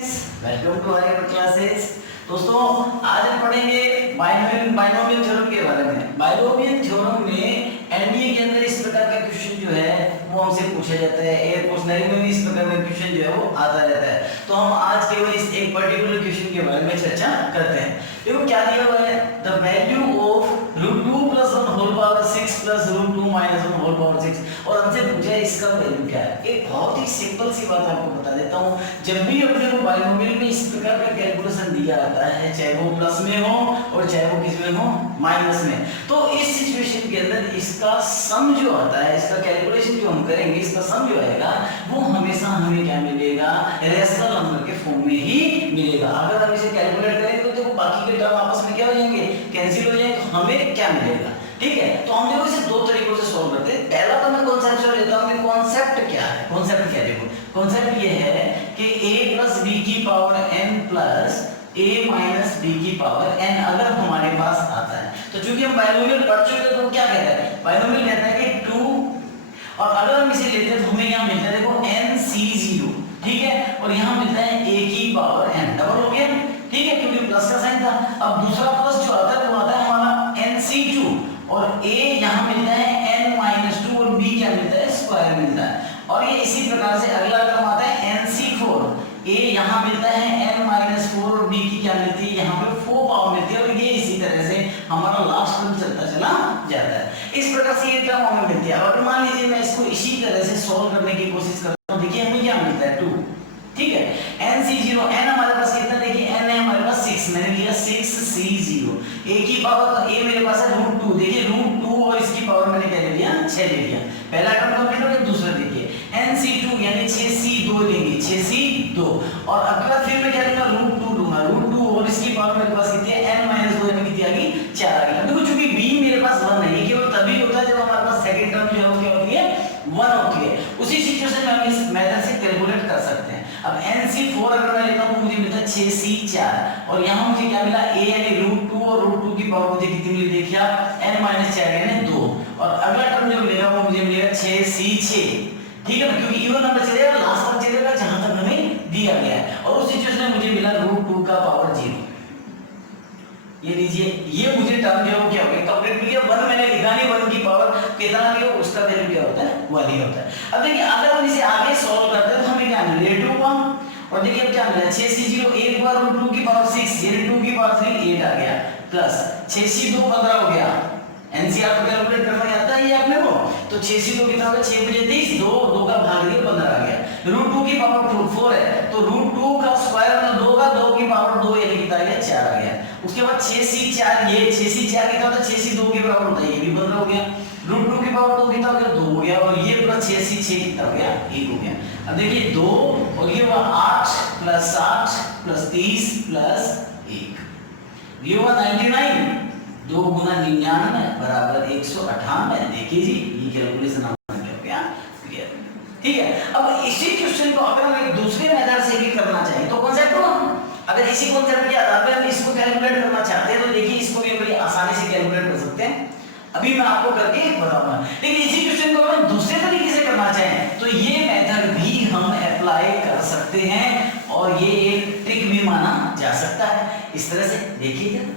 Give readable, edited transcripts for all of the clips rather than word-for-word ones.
Welcome to हमारे classes. दोस्तों आज हम पढ़ेंगे बाइनोमियल थ्योरम के बारे में। बाइनोमियल थ्योरम में एनडीए के अंदर इस प्रकार का क्वेश्चन जो है वो हमसे पूछा जाता है। एयर फोर्स नेवी में भी इस प्रकार का क्वेश्चन जो है वो आता रहता है। तो हम आज केवल इस एक पर्टिकुलर क्वेश्चन के बारे में चर्चा करते हैं। देखो क्या दिया हुआ है, the value of √2 + 1 whole power 6 + √2 - 1 whole power 6 और हमसे पूछा है इसका वैल्यू क्या है। एक बहुत ही सिंपल सी बात आपको बता देता हूं, जब भी अपने को बाइनोमियल में इस प्रकार का कैलकुलेशन दिया जाता है, चाहे वो प्लस में हो और चाहे वो किस में हो, माइनस में, तो इस सिचुएशन के अंदर इसका सम जो आता है, इसका कैलकुलेशन जो हम करेंगे, इसका सम जो आएगा वो हमेशा हमें क्या मिलेगा, रेशनल नंबर के फॉर्म में ही मिलेगा। अगर हम इसे कैलकुलेट करेंगे तो देखो बाकी के टर्म आपस में क्या हो जाएंगे, कैंसिल हो जाएंगे, तो हमें क्या मिलेगा। ठीक है, तो हम देखो इसे दो तरीकों से सॉल्व करते हैं। पहला तो मैं कॉन्सेप्ट लेता हूं कि कॉन्सेप्ट क्या है। कॉन्सेप्ट क्या है, देखो कॉन्सेप्ट ये है कि a + b की पावर n + a - b की पावर n अगर हमारे पास आता है तो चूंकि हम बाइनोमियल पढ़ चुके हैं तो क्या कहता है, बाइनोमियल कहता है कि 2, और अगर हम इसे लेते हैं तो हमें यहां मिलता है देखो nc0, ठीक है, और यहां मिलता है a की पावर n, डबल हो गया, ठीक है, क्योंकि प्लस का साइन था। अब दूसरा प्लस जो आता है वो आता है हमारा nc2, और a यहां मिलता है n - 2 और b क्या मिलता है, स्क्वायर मिलता है। और ये इसी प्रकार से अगला टर्म आता है nc4, a यहां मिलता है n - 4 और b की क्या मिलती है, यहां पे 4 पावर मिलती है, और ये इसी तरह से हमारा लास्ट टर्म चलता चला जाता है। इस प्रकार से ये टर्म हमें मिलती है। और मान लीजिए मैं इसको इसी तरह से सॉल्व करने की कोशिश करता हूं, देखिए हमें क्या मिलता है 2, ठीक है, nc0, n हमारे पास कितना, देखिए n है हमारे पास 6, मैंने लिया 6c0, a की पावर तो a मेरे पास है √2, देखिए √2 और इसकी पावर मैंने क्या ले लिया, 6 ले लिया। पहला टर्म कंप्लीट हो गया, दूसरा देखिए nc2 यानी 6c2 लेंगे, 6c2, और अगला फिर मैं क्या लूंगा, √2 लूंगा, √2 और इसकी पावर मेरे पास कितनी है, n - 2 यानी कितनी आ गई, 4 आ गई। देखो चूंकि b मेरे पास 1 नहीं है, केवल तभी होता है जब हमारे पास सेकंड टर्म जो है क्या होती है, 1 होती है। उसी सिचुएशन में हम इस मेथड से कैलकुलेट कर सकते हैं। अब nc4 अगर मैं लेता हूं तो मुझे मिलता है 6c4, और यहां मुझे क्या मिला, a यानी √2, और √2 की पावर मुझे कितनी मिली, देखिए आप n - 4 यानी 2, और अगला टर्म जो मिलेगा वो मुझे मिलेगा 6c6, ठीक है ना, क्योंकि इवन नंबर चलेगा, लास्ट तक चलेगा जहां तक हमें दिया गया है। और उस सिचुएशन में मुझे मिला √2 का पावर 0। ये लीजिए, ये मुझे टर्म जो है क्या हो गया, कंप्लीट किया। 1 मैंने लिखा नहीं, 1 की पावर कितना भी हो उसका वैल्यू क्या होता है, 1 ही होता है। अब देखिए अगर हम इसे आगे सॉल्व करते हैं तो हमें क्या मिलेगा, 2 और देखिए अब क्या मिला, 6c0 एक बार √2 की पावर 6 यानी 2 की पावर 3 8 आ गया, प्लस 6c2 15 हो गया। एनसीआर को कैलकुलेट करना आता है ये आपने को, तो 6c2 कितना होगा, 6 × 30, 2 का भाग दिया 15 आ गया। √2 की पावर 4 है तो √2 का स्क्वायर मतलब 2 का 2 की पावर 2 यानी कितना आ गया, 4 आ गया। उसके बाद 6c4, ये 6c4 कितना होता है, 6c2 के बराबर होता है, ये भी 15 हो गया। √2 की पावर 2 कितना हो गया, 2 हो गया, और ये प्लस 6c6 कितना हो गया, 1 हो गया। अब देखिए 2 और ये हुआ 8 + 60 + 30 + 1, ये हुआ 99, 2 × 99 = 198। देखिए जी ये कैलकुलेशन हमारा क्या हो गया, क्लियर, ठीक है। अब इसी क्वेश्चन को अगर हम एक दूसरे मेथड से भी करना चाहें तो कॉन्सेप्ट को अगर इसी कॉन्सेप्ट के आधार पर हम इसको कैलकुलेट करना चाहते हैं तो देखिए इसको भी बड़ी आसानी से कैलकुलेट कर सकते हैं। अभी मैं आपको करके बताऊंगा, लेकिन इसी क्वेश्चन को अगर दूसरे तरीके से करना चाहें तो ये मेथड भी हम अप्लाई कर सकते हैं, और ये एक ट्रिक भी माना जा सकता है। इस तरह से देखिए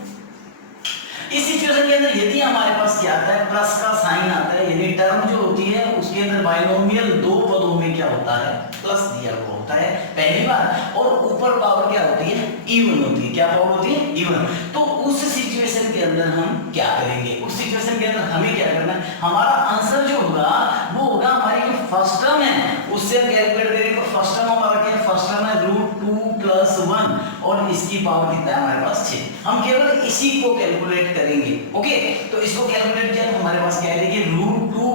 इस सिचुएशन के अंदर यदि हमारे पास क्या आता है, प्लस का साइन आता है, यानी टर्म जो होती है उसके अंदर बाइनोमियल दो पदों में क्या होता है, प्लस दिया हुआ होता है पहली बार, और ऊपर पावर क्या होती है, इवन होती है। क्या पावर होती है, इवन। तो उस सिचुएशन के अंदर हम क्या करेंगे, उस सिचुएशन के अंदर हमें क्या करना है, हमारा आंसर जो होगा वो होगा हमारी जो फर्स्ट टर्म है उससे हम कैलकुलेट करेंगे। तो फर्स्ट टर्म हमारा क्या है, फर्स्ट टर्म है √2 + 1, और इसकी पावर कितना है हमारे पास 6। हम केवल इसी को कैलकुलेट करेंगे, ओके। तो इसको कैलकुलेट किया तो हमारे पास क्या है, देखिए √2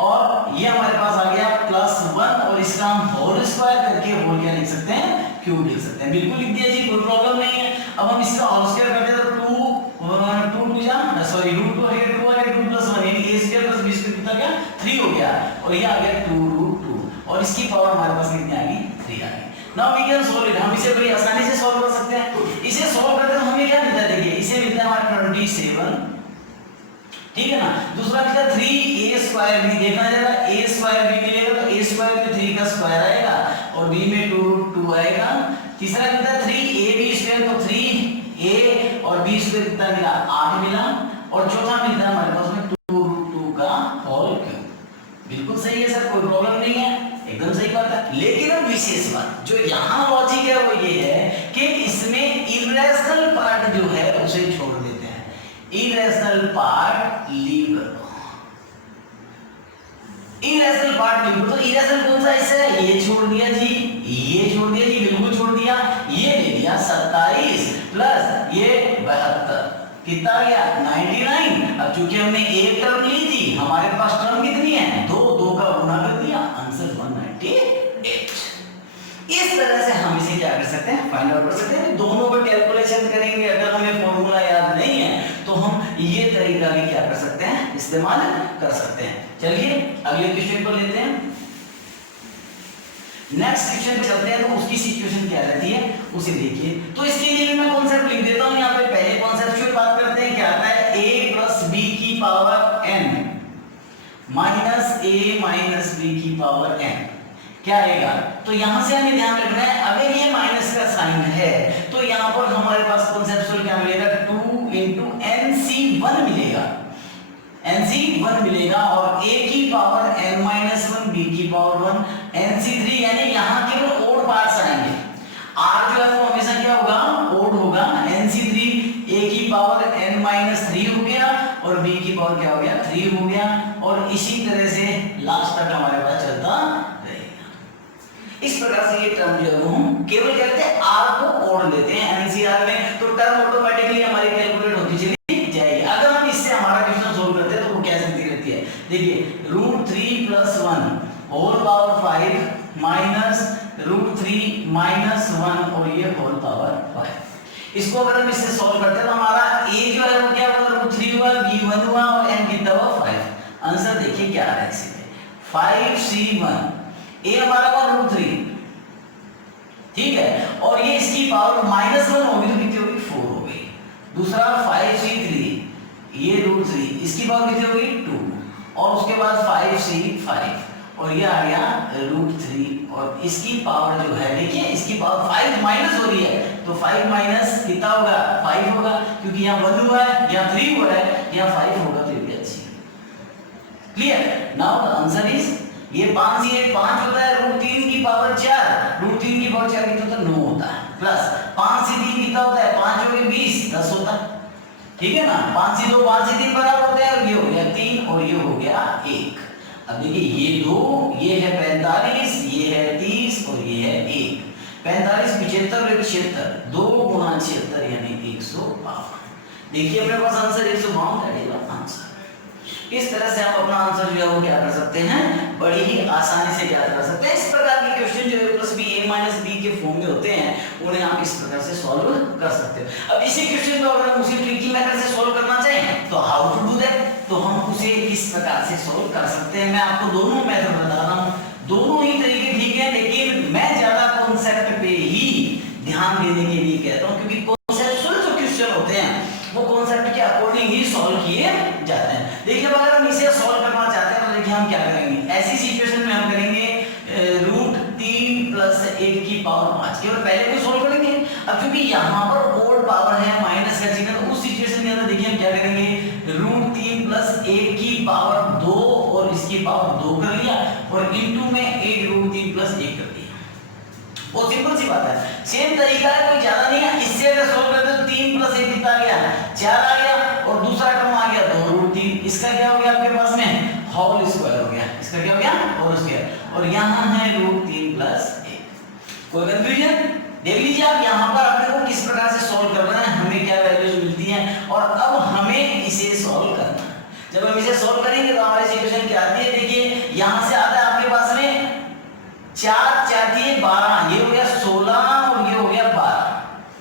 और ये हमारे पास आ गया +1, और इसका हम होल स्क्वायर करके होल क्या लिख सकते हैं, क्यूब लिख सकते हैं। बिल्कुल लिख दिया जी, कोई प्रॉब्लम नहीं है। अब हम इसका होल स्क्वायर करते हैं तो 2 √2 है, 2 आ गया, 2 + 1 यानी a² + b² कितना गया, 3 हो गया, और ये आ गया 2√2, और इसकी पावर हमारे पास कितनी आ गई, 3 आ गई। Now we can solve it, हम इसे बड़ी आसानी से सॉल्व कर सकते हैं। इसे सॉल्व करते हैं तो हमें क्या मिलता है, देखिए इसे मिलता है हमारा 27, ठीक है ना। दूसरा मिलता है 3a² भी, देखना जरा a² भी मिलेगा तो a² में 3 का स्क्वायर आएगा, और b में 2√2 आएगा, तीसरा कितना 3ab² तो 3a और b² कितना मिला 8 मिला, और चौथा मिलता है हमारे पास में 2√2 का होल क्यूब। बिल्कुल सही है सर, कोई प्रॉब्लम नहीं है, एकदम सही बात है। लेकिन अब विशेष बात जो यहाँ लॉजिक है वो ये है कि इसमें इरेशनल पार्ट जो है उसे छोड़ देते हैं, इरेशनल पार्ट लीव कर दो, इरेशनल पार्ट लीव कर दो। इरेशनल कौन सा हिस्सा है, ये छोड़ दिया जी, ये छोड़ दिया जी, बिल्कुल छोड़ दिया, ये ले लिया 27 प्लस ये 72 कितना आ गया 99। अब चूंकि हमने एक टर्म ली थी, हमारे पास टर्म कितनी है 2, 2 का गुना कर दिया, आंसर 198। इस तरह से हम इसे क्या कर सकते हैं फाइंड आउट कर सकते हैं। दोनों पर कैलकुलेशन करेंगे, अगर हमें फॉर्मूला याद नहीं है तो हम ये तरीका भी क्या कर सकते हैं इस्तेमाल कर सकते हैं। चलिए अगले क्वेश्चन को लेते हैं, नेक्स्ट क्वेश्चन पे चलते हैं। तो उसकी सिचुएशन क्या रहती है उसे देखिए। तो इसके लिए मैं कॉन्सेप्ट लिख देता हूं यहाँ पे, पहले कॉन्सेप्चुअल बात करते हैं। क्या आता है a + b की power n minus a minus b की पावर n क्या आएगा। तो यहां से हमें ध्यान रखना है, अगर ये माइनस का साइन है तो यहां पर हमारे पास कॉन्सेप्चुअल क्या मिलेगा 2 × nc1 मिलेगा, nc1 मिलेगा, और a की पावर n-1 b की पावर 1 nc3, यानी यहां केवल ओड पार्ट्स आएंगे। r जो है वो हमेशा क्या होगा ओड होगा, nc3 a की पावर n-3 हो गया और b की पावर क्या हो गया 3 हो गया, और इसी तरह से लास्ट तक हमारे पास चलता रहेगा। इस प्रकार से ये टर्म जो है हम केवल कहते हैं r को ओड लेते हैं NCR में, तो टर्म ऑटोमेटिकली हमारी कैलकुलेट होती चली जाएगी। अगर हम इससे हमारा क्वेश्चन सोल्व करते हैं तो वो कैसे रहती है, देखिए √3 + 1 होल पावर 5 माइनस √3 - 1 और ये होल पावर 5। इसको अगर हम इससे सॉल्व करते हैं तो हमारा a जो है वो क्या होगा √3 हुआ, b 1 हुआ और n कितना हुआ 5। आंसर देखिए क्या आ रहा है इसमें 5c1, a हमारा हुआ √3 ठीक है, और ये इसकी पावर -1 होगी तो कितनी होगी 4 हो गई। दूसरा 5c3 ये √3 इसकी पावर कितनी होगी 2, और उसके बाद 5c5 और ये आ गया √3, और इसकी पावर जो है देखिए इसकी पावर 5 माइनस हो रही है, तो 5 माइनस कितना होगा 5 होगा, क्योंकि यहाँ 1 हुआ है यहाँ 3 हुआ है, यहाँ 5 होगा तो ये भी अच्छी है। Clear. Now the answer is ये 5 से 5 होता है, √3 की पावर 4, √3 की पावर 4 कितना होता है 9 होता है, प्लस 5 से 3 कितना होता है 5 हो गए 20 10 होता है, ठीक है ना। 5 से 2 5 से 3 बराबर होते हैं, और ये हो गया 3 और ये हो गया 1। अब देखिए ये 2 ये है 45 ये है 30 और ये है 1, 45 75 और 76 2 × 76 यानी 152। देखिए अपने पास आंसर 152 है आंसर। इस तरह से आप अपना आंसर जो है वो क्या कर सकते हैं बड़ी ही आसानी से क्या कर सकते हैं। इस प्रकार के क्वेश्चन जो a+b a-b के फॉर्म में होते हैं उन्हें आप इस प्रकार से सॉल्व कर सकते हो। अब इसी क्वेश्चन को अगर हम उसी ट्रिकी मेथड से सॉल्व करना चाहें तो हाउ टू डू दैट, तो हम उसे किस प्रकार से सॉल्व कर सकते हैं। मैं आपको दोनों मेथड बता रहा हूं, दोनों ही तरीके ठीक है, लेकिन मैं ज्यादा कॉन्सेप्ट पे ही ध्यान देने के लिए कहता हूं, क्योंकि कॉन्सेप्चुअल जो क्वेश्चन होते हैं वो कॉन्सेप्ट के अकॉर्डिंग ही सॉल्व किए जाते हैं। देखिए अगर हम इसे सॉल्व करना चाहते हैं तो देखिए हम क्या करेंगे, ऐसी सिचुएशन में हम करेंगे √3 + 1 की पावर 5 केवल पहले को सॉल्व करेंगे। अब क्योंकि यहाँ पर ओड पावर है माइनस का चिन्ह, तो उस सिचुएशन के अंदर देखिए हम क्या करेंगे √3 + 1 की पावर 2 और इसकी पावर 2 कर लिया और इनटू में 8 √3 + 1 कर दिया। बहुत सिंपल सी बात है, सेम तरीका है, कोई ज्यादा नहीं है। इससे अगर सॉल्व करते तो 3 + 1 कितना आ गया 4 आ गया, और दूसरा टर्म आ गया 2 √3, इसका क्या हो गया आपके पास में होल स्क्वायर हो गया, इसका क्या हो गया होल स्क्वायर, और यहाँ है √3 + 1। कोई कंफ्यूजन देख लीजिए आप यहाँ पर अपने को किस प्रकार से सॉल्व करना है, हमें क्या वैल्यूज मिलती हैं, और अब हमें इसे सॉल्व करना है। जब हम इसे सॉल्व करेंगे तो हमारी सिचुएशन क्या आती है, देखिए यहाँ से आता है आपके पास में 4 4 दिए 12, ये हो गया 16 और ये हो गया 12,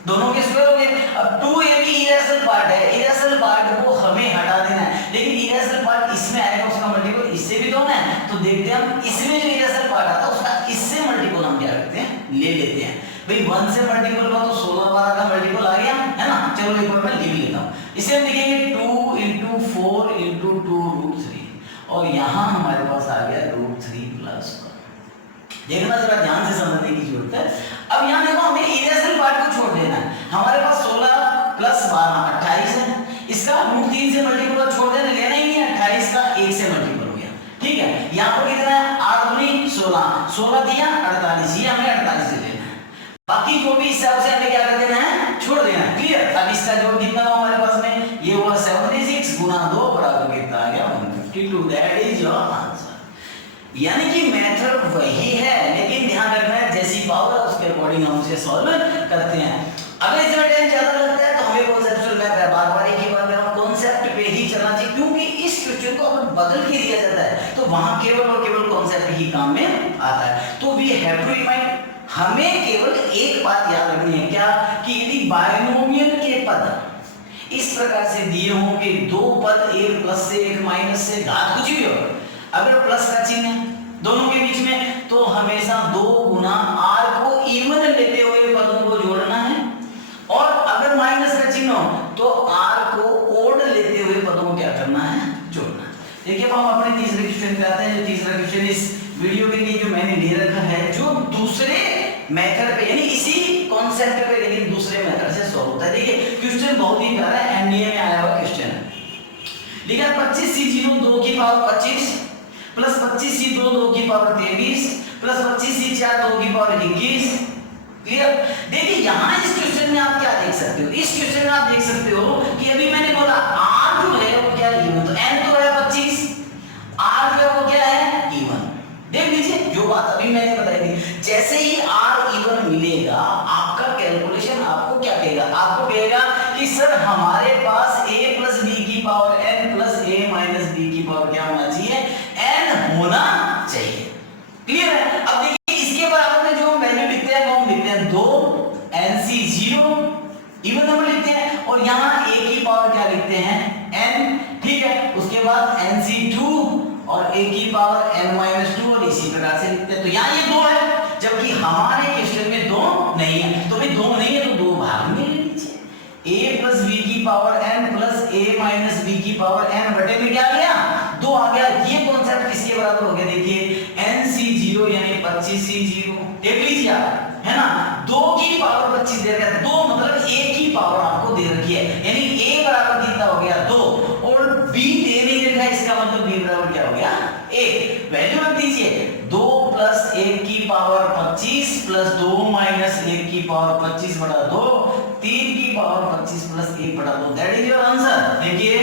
दोनों के स्क्वायर हो गए। अब 2ab इरेशनल पार्ट है, इरेशनल पार्ट को हमें हटा देना है, लेकिन इरेशनल पार्ट इसमें आएगा उसका मल्टीपल इससे भी तो होना है, तो देखते हैं हम इसमें जो इरेशनल पार्ट आता है उसका इससे मल्टीपल हम क्या करते हैं ले लेते हैं। भाई 1 से मल्टीपल हुआ तो 16 12 का मल्टीपल आ गया है ना, चलो एक बार मैं लिख लेता हूं। इसे हम लिखेंगे 2 × 4 × 2 √3, और यहां हमारे पास आ गया √3 + 1। देखना जरा ध्यान से समझने की जरूरत है। अब यहाँ देखो हमें हमारे पास 16 प्लस 12 28 है, इसका रूट 3 से मल्टीपल छोड़ देना, लेना ही नहीं है, 28 का 1 से मल्टीपल हो गया, ठीक है। यहाँ पर कितना है 8 दूनी 16, 16 दिया 48, ये हमें 48 दे देना है, बाकी जो भी हिसाब से हमें क्या कर देना है, छोड़ देना है, क्लियर। अब इसका जो कितना हुआ हमारे पास में, ये हुआ 76 गुना 2 बराबर कितना आ गया 152, दैट इज योर आंसर। यानी कि मेथड वही है, लेकिन ध्यान रखना है जैसी पावर है उसके अकॉर्डिंग हम उसे सॉल्व करते हैं। अगर इसमें टाइम ज्यादा लगता है तो हमें कॉन्सेप्चुअल मैथ है, बार-बार एक ही बात है, कॉन्सेप्ट पे ही चलना चाहिए, क्योंकि इस क्वेश्चन को अगर बदल के दिया जाता है तो वहां केवल और केवल कॉन्सेप्ट ही काम में आता है। तो वी हैव टू रिमाइंड, हमें केवल एक बात याद रखनी है, क्या कि यदि बायनोमियल के पद इस प्रकार से दिए हों कि दो पद, एक प्लस से एक माइनस से, घात कुछ भी हो, अगर प्लस का चिन्ह है दोनों के बीच में तो हमेशा 2 गुना r को इवन लेते हुए पदों को जोड़ना है, और अगर माइनस का चिन्ह हो तो r को ओड लेते हुए पदों को क्या करना है, जोड़ना है। देखिए अब हम अपने तीसरे क्वेश्चन पे आते हैं। जो तीसरा क्वेश्चन इस वीडियो के लिए जो मैंने ले रखा है, जो दूसरे मेथड पे यानी इसी कॉन्सेप्ट पे लेकिन दूसरे मेथड से सॉल्व होता है। देखिए क्वेश्चन बहुत ही प्यारा है, एनडीए में आया हुआ क्वेश्चन है। लिखा 25c0 2 की पावर 25 प्लस 25c2 2 की पावर 23 प्लस 25c4 2 की पावर 21, क्लियर। देखिए यहां इस क्वेश्चन में आप क्या देख सकते हो, इस क्वेश्चन में आप देख सकते हो कि अभी मैंने बोला r जो है वो क्या है, इवन, तो n तो है 25, r जो है वो क्या है, इवन। देख लीजिए जो बात अभी मैंने बताई थी, जैसे ही r इवन मिलेगा आपका कैलकुलेशन आपको क्या कहेगा, आपको कहेगा कि सर हमारे पास a प्लस b की power n plus a minus b की पावर क्या होना चाहिए, n होना चाहिए, क्लियर है। अब देखिए इसके बराबर में जो वैल्यू लिखते हैं वो हम लिखते हैं 2 nc0 इवन नंबर लिखते हैं, और यहाँ a की पावर क्या लिखते हैं, n, ठीक है। उसके बाद nc2 और a की पावर n-2 और इसी प्रकार से लिखते हैं। तो यहाँ ये 2 है, जबकि हमारे क्वेश्चन में 2 नहीं है, तो भाई 2 नहीं है तो 2 भाग में ले लीजिए, a प्लस b की power n plus a minus b की पावर n बटे में क्या आ गया, 2 आ गया। ये कॉन्सेप्ट किसके बराबर हो गया, देखिए nc0 यानी 25c0, देख लीजिए आप, है ना, 2 की पावर 25 दे रखा है, 2 मतलब a की पावर आपको दे रखी है, यानी a बराबर कितना हो गया 2, और b दे नहीं रखा है, इसका मतलब b बराबर क्या हो गया 1। वैल्यू रख दीजिए 2 प्लस 1 की पावर 25 प्लस 2 माइनस 1 की पावर 25 बटा 2, 3 की पावर 25 प्लस 1 बटा 2, दैट इज योर आंसर। देखिए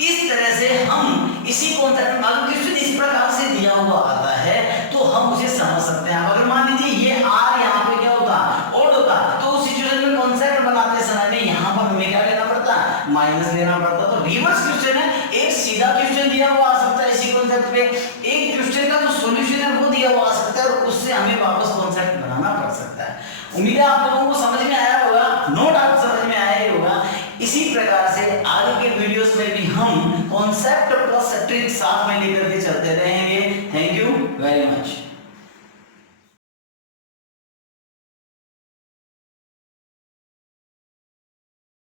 इस तरह से हम इसी कॉन्सेप्ट में क्वेश्चन इस प्रकार से दिया हुआ आता है तो हम उसे समझ सकते हैं। अगर मान लीजिए ये r यहाँ पे क्या होता, ओड होता, तो उस सिचुएशन में कॉन्सेप्ट बनाते समय में यहाँ पर हमें क्या लेना पड़ता, माइनस लेना पड़ता। तो रिवर्स क्वेश्चन है, एक सीधा क्वेश्चन दिया हुआ आ सकता है इसी कॉन्सेप्ट पे, एक क्वेश्चन का जो सॉल्यूशन है वो दिया हुआ आ सकता है, और उससे हमें वापस कॉन्सेप्ट बनाना पड़ सकता है। उम्मीद है आप लोगों को समझ में आया होगा, नो डाउट समझ में आया ही होगा। इसी प्रकार से आगे के वीडियोस में भी हम कॉन्सेप्ट प्लस ट्रिक साथ में लेकर के चलते रहेंगे। Thank you very much.